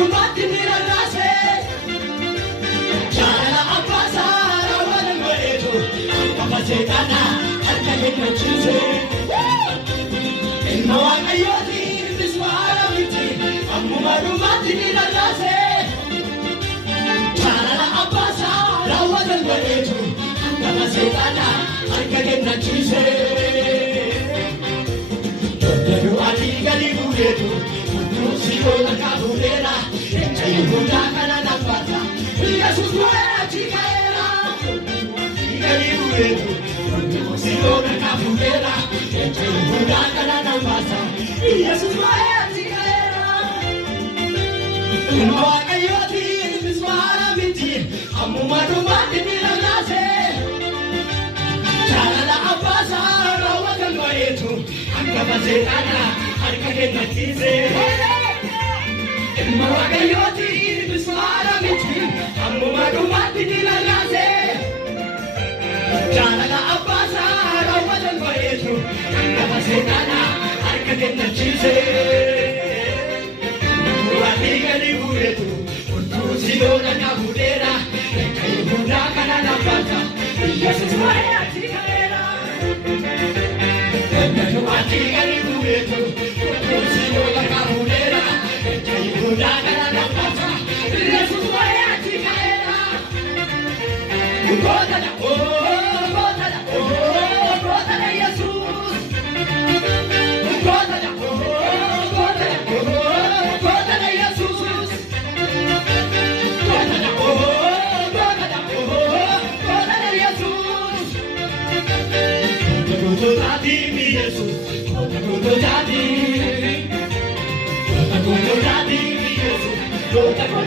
dubbatti ni rarraase jaalala abbaa isaa waliin bareedu qaba seexana harka kennachiise ilma waaqayyooti mismaara miti ammuma dubbatti ni rarraase jaalala abbaa isaa waliin bareedu qaba seexana harka kennachiise Dodo ati gali buletu Siyona kabulera Chayuda kana nafata Yesus wera chikaera Gali buletu Siyona kabulera Chayuda kana nafata Yesus wera chikaera Mwaka yoti mismara miti Amuma dumati nilangase Chalala abasa rawakan baretu Angkapa setanah harga kennachiise ilma waaqayyooti mismaara miti ammuma dubbatti ni rarraase jaalala abbaa isaa raawwatan bareedu angapa seexanaa harka kennachiise du'aatii gadi buuretu hunduu siyoona qabuudheera kayyuudaa kana nabbata yesus waa'ee ati ka'eera du'aatii gadi buuretu hunduu siyoona qabuudheera kayyuudaa kana nabbata yesus waa'ee ati ka'eera gootadha gootadha gootadha yesus gootadha gootadha gootadha yesus gootadha gootadha yesus gootadha yesus gootadha yesus gootadha